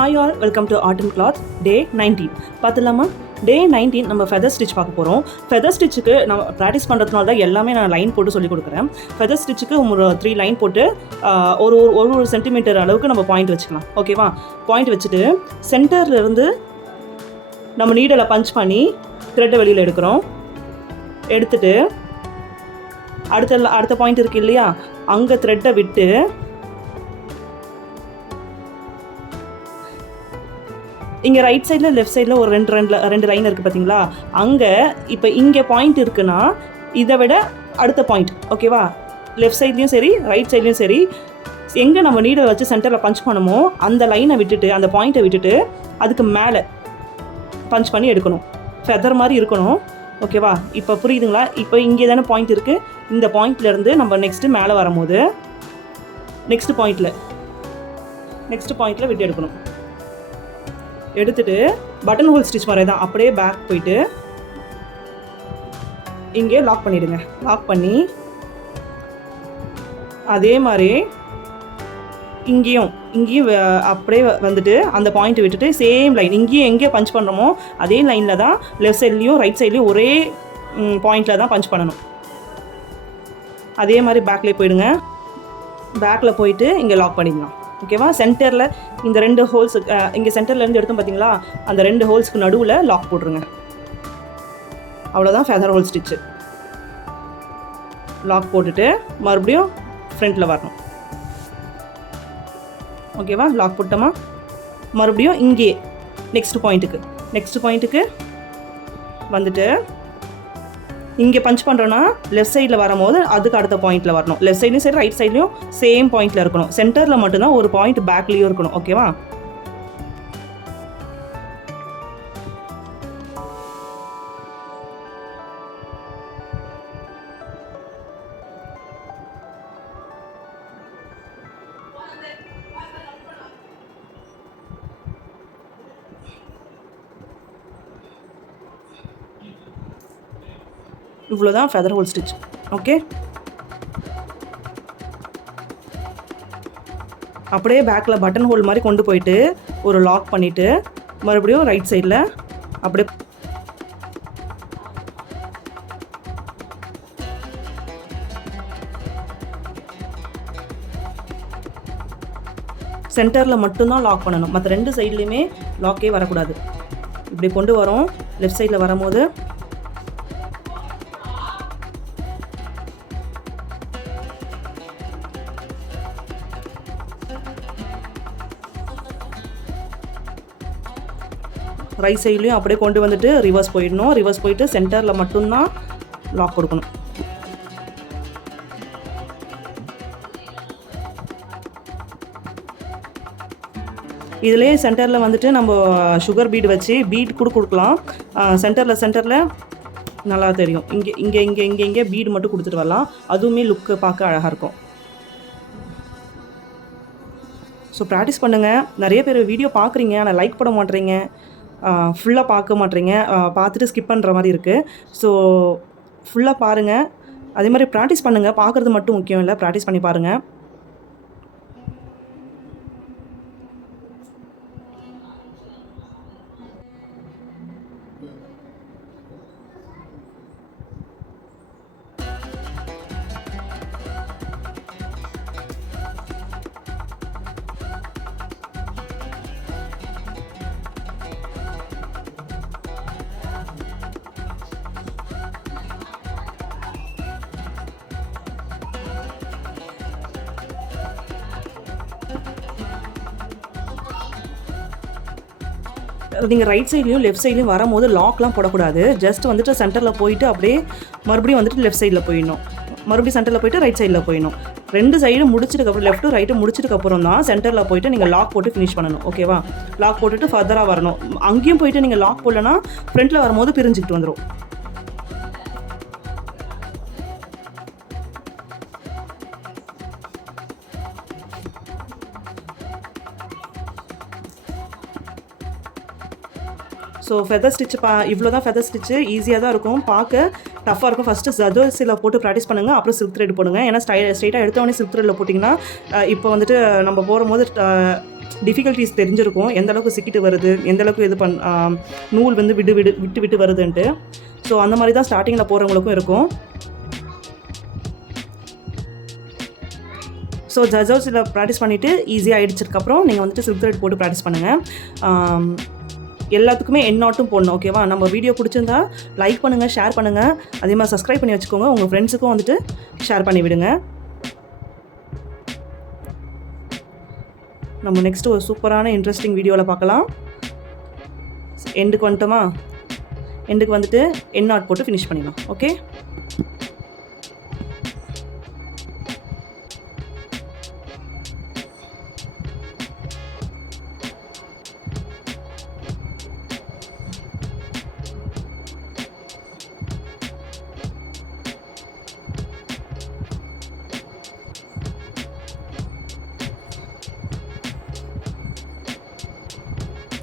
Hi all, welcome to art and cloth day 19. பார்த்துலாமா? Day 19 நம்ம feather stitch பார்க்க போகிறோம். ஃபெதர் ஸ்டிச்சுக்கு நம்ம ப்ராக்டிஸ் பண்ணுறதுனால தான் எல்லாமே நான் லைன் போட்டு சொல்லிக் கொடுக்குறேன். ஃபெதர் ஸ்டிச்சுக்கு ஒரு 3 லைன் போட்டு ஒரு சென்டிமீட்டர் அளவுக்கு நம்ம பாயிண்ட் வச்சுக்கலாம். ஓகேவா? பாயிண்ட் வச்சுட்டு சென்டர்லேருந்து நம்ம நீடலை பஞ்ச் பண்ணி த்ரெட்டை வெளியில் எடுக்கிறோம். எடுத்துட்டு அடுத்த பாயிண்ட் இருக்குது இல்லையா, அங்கே த்ரெட்டை விட்டு இங்கே ரைட் சைடில் லெஃப்ட் சைடில் ஒரு ரெண்டு லைன் இருக்குது பார்த்தீங்களா? அங்கே இப்போ இங்கே பாயிண்ட் இருக்குன்னா இதை விட அடுத்த பாயிண்ட், ஓகேவா? லெஃப்ட் சைட்லேயும் சரி ரைட் சைட்லேயும் சரி, எங்கே நம்ம நீடை வச்சு சென்டரில் பஞ்ச் பண்ணுமோ அந்த லைனை விட்டுட்டு, அந்த பாயிண்ட்டை விட்டுட்டு அதுக்கு மேலே பஞ்ச் பண்ணி எடுக்கணும். ஃபெதர் மாதிரி இருக்கணும். ஓகேவா? இப்போ புரியுதுங்களா? இப்போ இங்கே தானே பாயிண்ட் இருக்குது. இந்த பாயிண்ட்லேருந்து நம்ம நெக்ஸ்ட்டு மேலே வரும்போது நெக்ஸ்ட் பாயிண்டில் விட்டு எடுக்கணும். எடுத்துட்டு பட்டன் ஹோல் ஸ்டிச் மாதிரி தான் அப்படியே பேக் போயிட்டு இங்கே லாக் பண்ணிவிடுங்க. லாக் பண்ணி அதே மாதிரி இங்கேயும் அப்படியே வந்துட்டு அந்த பாயிண்ட்டை விட்டுட்டு சேம் லைன் இங்கேயும் எங்கே பஞ்ச் பண்ணுறோமோ அதே லைனில் தான் லெஃப்ட் சைட்லேயும் ரைட் சைட்லேயும் ஒரே பாயிண்டில் தான் பஞ்ச் பண்ணணும். அதே மாதிரி பேக்லேயே போயிடுங்க. பேக்கில் போயிட்டு இங்கே லாக் பண்ணிடலாம். ஓகேவா? சென்டரில் இந்த 2 ஹோல்ஸு இங்கே சென்டர்லேருந்து எடுத்தோம் பார்த்தீங்களா, அந்த 2 ஹோல்ஸ்க்கு நடுவில் லாக் போட்டுருங்க. அவ்வளோதான் ஃபெதர் ஹோல் ஸ்டிச்சு. லாக் போட்டுட்டு மறுபடியும் ஃப்ரண்ட்டில் வரணும். ஓகேவா? லாக் போட்டோமா, மறுபடியும் இங்கே நெக்ஸ்ட் பாயிண்ட்டுக்கு வந்துட்டு இங்கே பஞ்ச் பண்ணுறோன்னா லெஃப்ட் சைடில் வரும்போது அதுக்கு அடுத்த பாயிண்ட்டில் வரணும். லெஃப்ட் சைட்லையும் சரி ரைட் சைட்லையும் சேம் பாயிண்ட்டில் இருக்கணும். சென்டரில் மட்டும்தான் ஒரு பாயிண்ட் பேக்லேயும் இருக்கணும். ஓகேவா? இவ்வளோதான் ஃபெதர் ஹோல் ஸ்டிச். ஓகே, அப்படியே பேக்கில் பட்டன் ஹோல் மாதிரி கொண்டு போயிட்டு ஒரு லாக் பண்ணிவிட்டு மறுபடியும் ரைட் சைடில் அப்படியே சென்டரில் மட்டும்தான் லாக் பண்ணணும். மற்ற 2 சைட்லேயுமே லாக்கே வரக்கூடாது. இப்படி கொண்டு வரோம். லெஃப்ட் சைடில் வரும்போது ரைட் சைட்லேயும் அப்படியே கொண்டு வந்துட்டு ரிவர்ஸ் போயிடணும். ரிவர்ஸ் போயிட்டு சென்டரில் மட்டும்தான் லாக் கொடுக்கணும். இதிலே சென்டரில் வந்துட்டு நம்ம சுகர் பீட் வச்சு பீட் கூட கொடுக்கலாம். சென்டரில் நல்லா தெரியும். இங்கே பீடு மட்டும் கொடுத்துட்டு வரலாம். அதுவுமே லுக்கு பார்க்க அழகாக இருக்கும். ஸோ ப்ராக்டிஸ் பண்ணுங்கள். நிறைய பேர் வீடியோ பார்க்குறீங்க, ஆனால் லைக் பண்ண மாட்டேறீங்க, ஃபுல்லாக பார்க்க மாட்டேறீங்க, பார்த்துட்டு ஸ்கிப் பண்ணுற மாதிரி இருக்குது. ஸோ ஃபுல்லாக பாருங்கள். அதே மாதிரி ப்ராக்டிஸ் பண்ணுங்கள். பார்க்குறது மட்டும் முக்கியம் இல்லை, ப்ராக்டிஸ் பண்ணி பாருங்கள். நீங்கள் ரைட் சைட்லேயும் லெஃப்ட் சைட்லேயும் வரும்போது லாக்லாம் போடக்கூடாது. ஜஸ்ட் வந்துட்டு சென்டரில் போயிட்டு அப்படியே மறுபடியும் வந்துட்டு லெஃப்ட் சைடில் போயிடணும். மறுபடியும் சென்டரில் போயிட்டு ரைட் சைடில் போயிடணும். 2 சைடும் முடிச்சதுக்கப்புறம் லெஃப்ட்டும் ரைட்டும் முடிச்சதுக்கப்புறம் தான் சென்டரில் போயிட்டு நீங்கள் லாக் போட்டு ஃபினிஷ் பண்ணணும். ஓகேவா? லாக் போட்டுட்டு ஃபர்தராக வரணும். அங்கேயும் போயிட்டு நீங்கள் லாக் போடலன்னா ஃப்ரண்ட்டில் வரும்போது பிரிஞ்சுக்கிட்டு வந்துடும். ஸோ ஃபெதர் ஸ்டிச்சு இவ்வளோ தான். ஃபெதர் ஸ்டிச்சு ஈஸியாக தான் இருக்கும் பார்க்க. டஃப்பாக இருக்கும். ஃபஸ்ட்டு ஜர்தோசியில் போட்டு ப்ராக்டிஸ் பண்ணுங்கள், அப்புறம் சில்க் த்ரெட் போடுங்க. ஏன்னா ஸ்ட்ரைட்டாக எடுத்தவொடனே சில்க் த்ரெட்டில் போட்டிங்கன்னா இப்போ வந்துட்டு நம்ம போகும்போது டிஃபிகல்ட்டிஸ் தெரிஞ்சிருக்கும், எந்த அளவுக்கு சிக்கிட்டு வருது, எந்த அளவுக்கு இது நூல் வந்து விட்டு வருதுன்ட்டு. ஸோ அந்த மாதிரி தான் ஸ்டார்டிங்கில் போகிறவங்களுக்கும் இருக்கும். ஸோ ஜர்தோசியில் ப்ராக்டிஸ் பண்ணிவிட்டு ஈஸியாக ஆகிடுச்சதுக்கப்புறம் நீங்கள் வந்துட்டு சில்க் த்ரெட் போட்டு ப்ராக்டிஸ் பண்ணுங்கள். எல்லாத்துக்குமே எண்ணாட்டும் போடணும். ஓகேவா? நம்ம வீடியோ பிடிச்சிருந்தா லைக் பண்ணுங்கள், ஷேர் பண்ணுங்கள், அதே மாதிரி சப்ஸ்கிரைப் பண்ணி வச்சுக்கோங்க. உங்கள் ஃப்ரெண்ட்ஸுக்கும் வந்துட்டு ஷேர் பண்ணி விடுங்க. நம்ம நெக்ஸ்ட்டு ஒரு சூப்பரான இன்ட்ரெஸ்டிங் வீடியோவில் பார்க்கலாம். எண்டுக்கு வந்துட்டோமா? எண்டுக்கு வந்துட்டு எண்ணாட் போட்டு ஃபினிஷ் பண்ணிடலாம். ஓகே,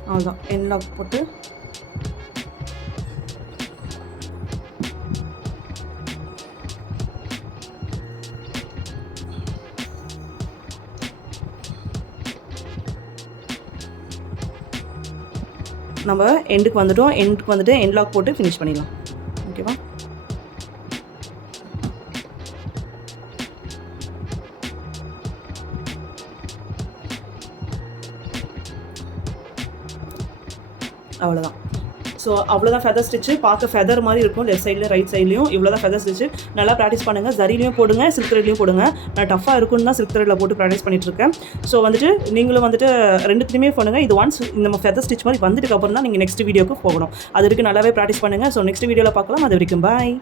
அவ்வளோதான். எண்ட் லாக் போட்டு நம்ம எண்டுக்கு வந்துட்டோம். எண்டுக்கு வந்துட்டு எண்ட் லாக் போட்டு ஃபினிஷ் பண்ணிடலாம். ஓகேவா? அவ்வளோதான். ஸோ அவ்வளோதான் ஃபெதர் ஸ்டிச்சு. பார்க்க ஃபெதர் மாதிரி இருக்கும் லெஃப்ட் சைடில் ரைட் சைட்லையும். இவ்வளோ தான் ஃபெதர் ஸ்டிச்சு. நல்லா ப்ராக்டிஸ் பண்ணுங்கள். ஜரிலையும் போடுங்க, சில்க் த்ரெட்லையும் போடுங்க. நான் டஃப்பாக இருக்குன்னு தான் சில்க் த்ரெட்டில் போட்டு ப்ராக்டிஸ் பண்ணிட்டுருக்கேன். ஸோ வந்துட்டு நீங்களும் வந்துட்டு ரெண்டுத்துலையுமே பண்ணுங்கள். இது ஒன்ஸ் நம்ம ஃபெதர் ஸ்டிச் மாதிரி வந்துட்டுக்கு அப்புறம் தான் நீங்கள் நெக்ஸ்ட் வீடியோக்கு போகணும். அது வரைக்கும் நல்லாவே ப்ராக்டிஸ் பண்ணுங்கள். ஸோ நெக்ஸ்ட் வீடியோவில் பார்க்கலாம். அது வரைக்கும் பாய்.